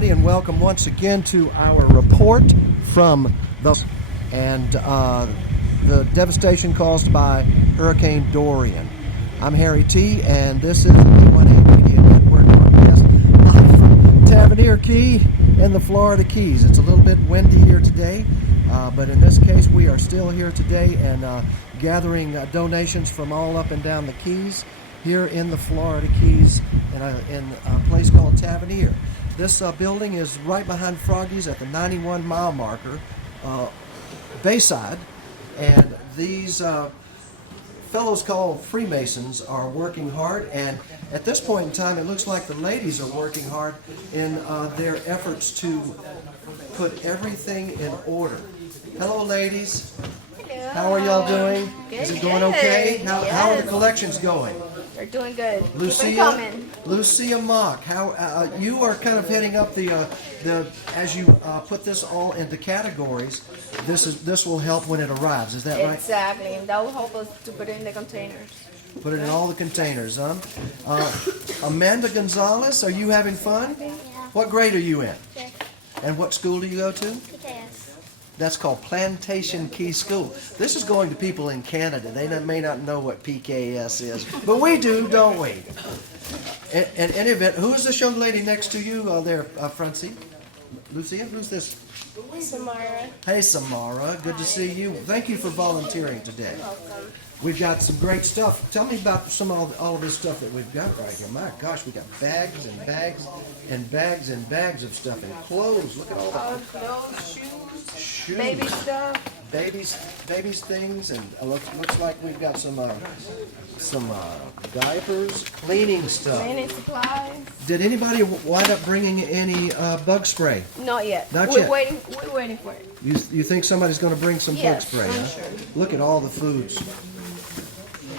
everybody, and welcome once again to our report from the devastation caused by Hurricane Dorian. I'm Harry T, and this is the A1A Media Network broadcast from Tavernier Key in the Florida Keys. It's a little bit windy here today, but in this case we are still here today and gathering donations from all up and down the Keys here in the Florida Keys in a place called Tavernier. This building is right behind Froggy's at the 91-mile marker, Bayside, and these fellows called Freemasons are working hard, and at this point in time it looks like the ladies are working hard in their efforts to put everything in order. Hello ladies. Hello. How are y'all doing? Good, Is it going good. okay? How are Yes. the collections going? They're doing good. Keep 'em Lucia, coming. Lucia Mock, how you are kind of heading up the as you put this all into categories. This will help when it arrives. Is that right? Exactly, and that will help us to put it in the containers. Put it in all the containers, huh? Amanda Gonzalez, are you having fun? Yeah. What grade are you in? Yes. And what school do you go to? PKS. That's called Plantation Key School. This is going to people in Canada. They may not know what PKS is, but we do, don't we? In any event, who is this young lady next to you there, front seat? Lucia? Who's this? Samara. Hey, Samara. Good to see you. Thank you for volunteering today. We've got some great stuff. Tell me about all of this stuff that we've got right here. My gosh, we got bags and bags and bags and bags of stuff and clothes. Look at all the Clothes, shoes. baby stuff. Babies things, and looks like we've got some diapers, cleaning stuff. Cleaning supplies. Did anybody wind up bringing any bug spray? Not yet. Not We're yet. waiting for it. You think somebody's going to bring some Yes, bug spray? I'm Huh? sure. Look at all the foods.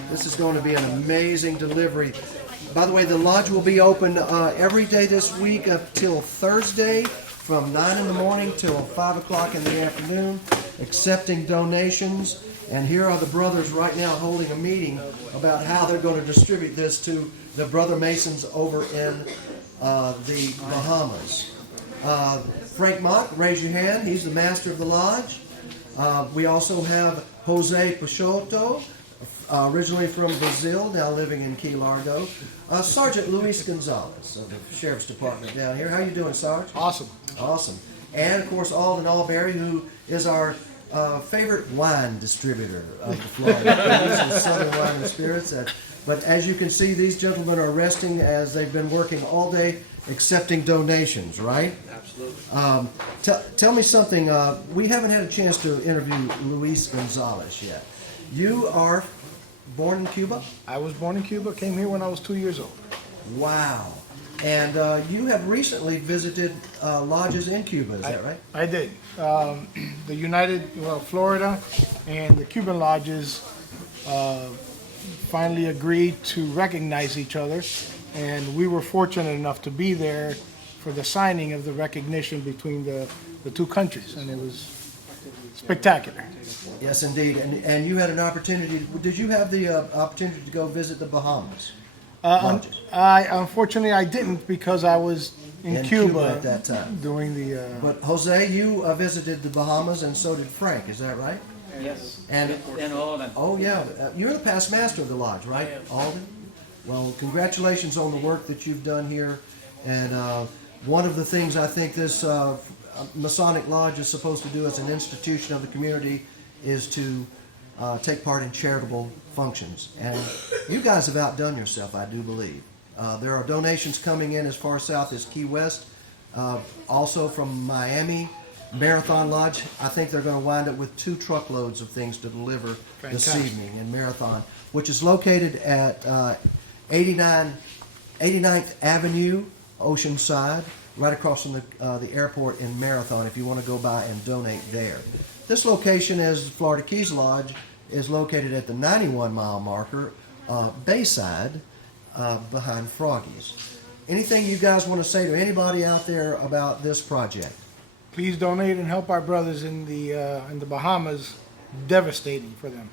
This is going to be an amazing delivery. By the way, the lodge will be open every day this week up till Thursday from 9 in the morning till 5 o'clock in the afternoon, accepting donations. And here are the brothers right now holding a meeting about how they're going to distribute this to the brother Masons over in the Bahamas. Frank Mott, raise your hand. He's the master of the lodge. We also have Jose Peixoto, originally from Brazil, now living in Key Largo. Sergeant Luis Gonzalez of the Sheriff's Department down here. How you doing, Sarge? Awesome. Awesome. And, of course, Alden Alberry, who is our favorite wine distributor of the Florida. He uses Southern Wine and Spirits. But as you can see, these gentlemen are resting as they've been working all day accepting donations, right? Absolutely. Tell me something. We haven't had a chance to interview Luis Gonzalez yet. You are born in Cuba? I was born in Cuba, came here when I was 2 years old. Wow. And you have recently visited lodges in Cuba, is that right? I did. Florida and the Cuban lodges finally agreed to recognize each other, and we were fortunate enough to be there for the signing of the recognition between the two countries, and it was spectacular. Yes, indeed. And you had an opportunity. Did you have the opportunity to go visit the Bahamas? Lodges? Unfortunately, I didn't because I was in Cuba at that time. doing the. But Jose, you visited the Bahamas, and so did Frank. Is that right? Yes. And Alden. oh yeah, you're the past master of the lodge, right, Alden? Well, congratulations on the work that you've done here. And one of the things I think this Masonic Lodge is supposed to do as an institution of the community is to take part in charitable functions. And you guys have outdone yourself, I do believe. There are donations coming in as far south as Key West, also from Miami. Marathon Lodge, I think they're going to wind up with 2 truckloads of things to deliver this evening in Marathon, which is located at 89th Avenue, Oceanside, right across from the airport in Marathon if you want to go by and donate there. This location, as Florida Keys Lodge, is located at the 91-mile marker, Bayside, behind Froggy's. Anything you guys want to say to anybody out there about this project? Please donate and help our brothers in the Bahamas. Devastating for them.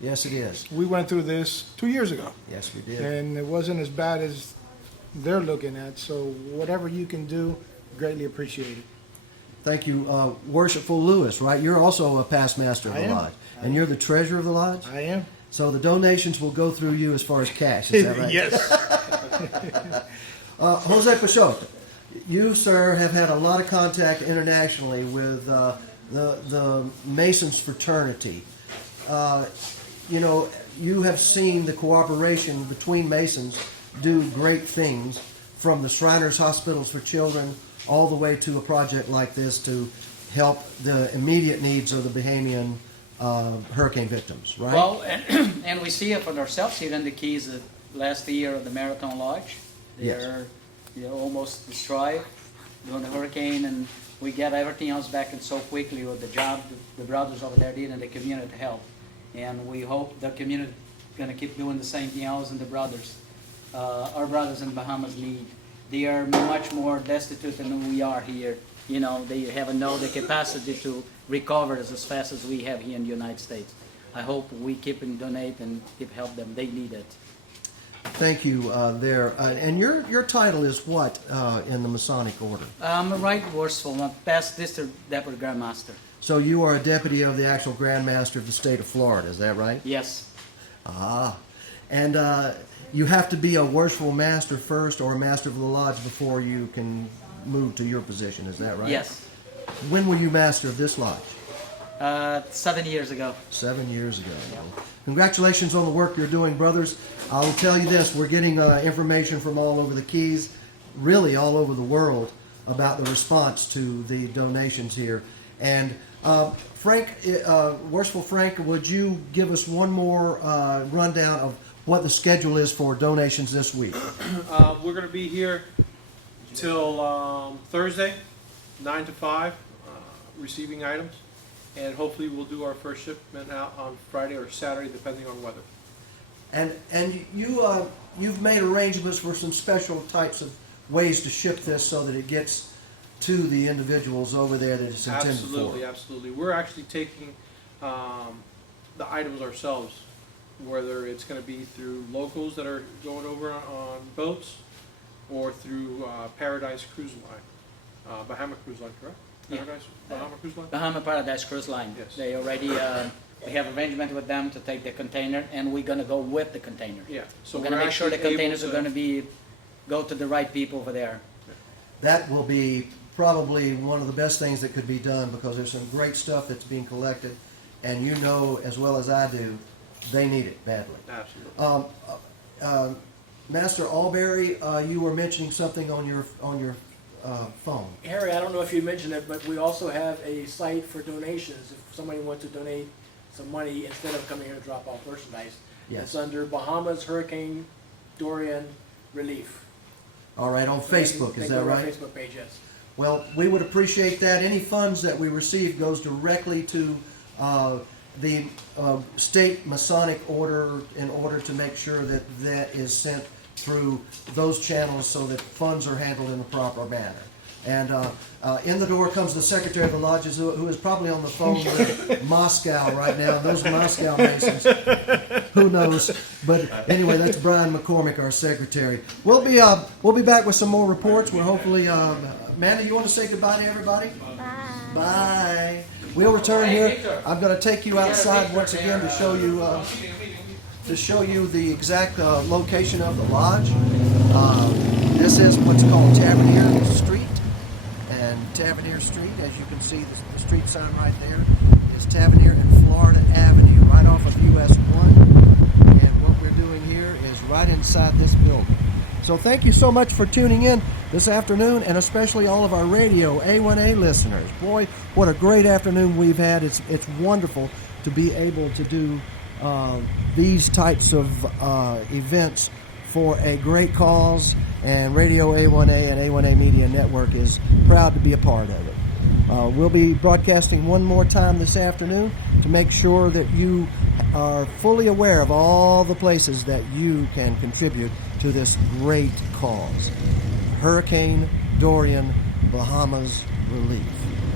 Yes, it is. We went through this 2 years ago, Yes, we did. and it wasn't as bad as they're looking at. So whatever you can do, greatly appreciated. Thank you, Worshipful Lewis, right? You're also a past master of I the am. lodge. And you're the treasurer of the lodge? I am. So the donations will go through you as far as cash, is that right? Yes. Jose Pachota, you, sir, have had a lot of contact internationally with the Masons fraternity. You know, you have seen the cooperation between Masons do great things, from the Shriners Hospitals for Children all the way to a project like this to help the immediate needs of the Bahamian hurricane victims, right? Well, and we see it for ourselves here in the Keys. The last year of the Marathon Lodge, they're almost destroyed during the hurricane, and we get everything else back in so quickly with the job the brothers over there did and the community help. And we hope the community is going to keep doing the same thing else, and the brothers, our brothers in Bahamas need. They are much more destitute than we are here. You know, they have the capacity to recover as fast as we have here in the United States. I hope we keep and donate and keep help them. They need it. Thank you there. And your title is what in the Masonic Order? I'm a right worshipful. I'm a past district deputy Grand Master. So you are a deputy of the actual Grand Master of the state of Florida, is that right? Yes. Ah. And you have to be a worshipful master first or a master of the lodge before you can move to your position, is that right? Yes. When were you master of this lodge? 7 years ago. 7 years ago. Congratulations on the work you're doing, brothers. I will tell you this, we're getting information from all over the Keys, really all over the world, about the response to the donations here. And Frank, Worshipful Frank, would you give us one more rundown of what the schedule is for donations this week? We're going to be here till Thursday, 9 to 5, receiving items. And hopefully we'll do our first shipment out on Friday or Saturday, depending on weather. And you've made arrangements for some special types of ways to ship this so that it gets to the individuals over there that it's intended Absolutely, for. absolutely. We're actually taking the items ourselves, whether it's going to be through locals that are going over on boats or through Paradise Cruise Line, Bahama Cruise Line, correct? Yeah. Paradise, Bahama Cruise Line? Bahama Paradise Cruise Line. Yes. They already, we have arrangement with them to take the container, and we're going to go with the container. Yeah. So we're going to make sure the actually containers able are going to go to the right people over there. That will be probably one of the best things that could be done, because there's some great stuff that's being collected, and you know as well as I do, they need it badly. Absolutely. Master Alberry, you were mentioning something on your phone. Harry, I don't know if you mentioned it, but we also have a site for donations. If somebody wants to donate some money instead of coming here to drop off merchandise, Yes. it's under Bahamas Hurricane Dorian Relief. All right, on Facebook, They is go that to our right? Facebook page, yes. Well, we would appreciate that. Any funds that we receive goes directly to the state Masonic order, in order to make sure that that is sent through those channels so that funds are handled in a proper manner. And in the door comes the secretary of the lodges, who is probably on the phone with Moscow right now. Those Moscow Masons, who knows? But anyway, that's Brian McCormick, our secretary. We'll be back with some more reports. We're hopefully, Amanda, you want to say goodbye to everybody? Bye. Bye. We'll return here. I'm going to take you outside once again to show you the exact location of the lodge. This is what's called Tavernier Street. And Tavernier Street, as you can see, the street sign right there is Tavernier and Florida Avenue, right off of US 1. And what we're doing here is right inside this building. So thank you so much for tuning in this afternoon, and especially all of our radio A1A listeners. Boy, what a great afternoon we've had. It's wonderful to be able to do these types of events for a great cause, and Radio A1A and A1A Media Network is proud to be a part of it. We'll be broadcasting one more time this afternoon to make sure that you are fully aware of all the places that you can contribute to this great cause. Hurricane Dorian Bahamas Relief.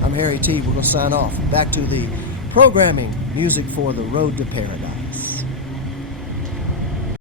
I'm Harry T. We're going to sign off. Back to the programming, music for the road to paradise.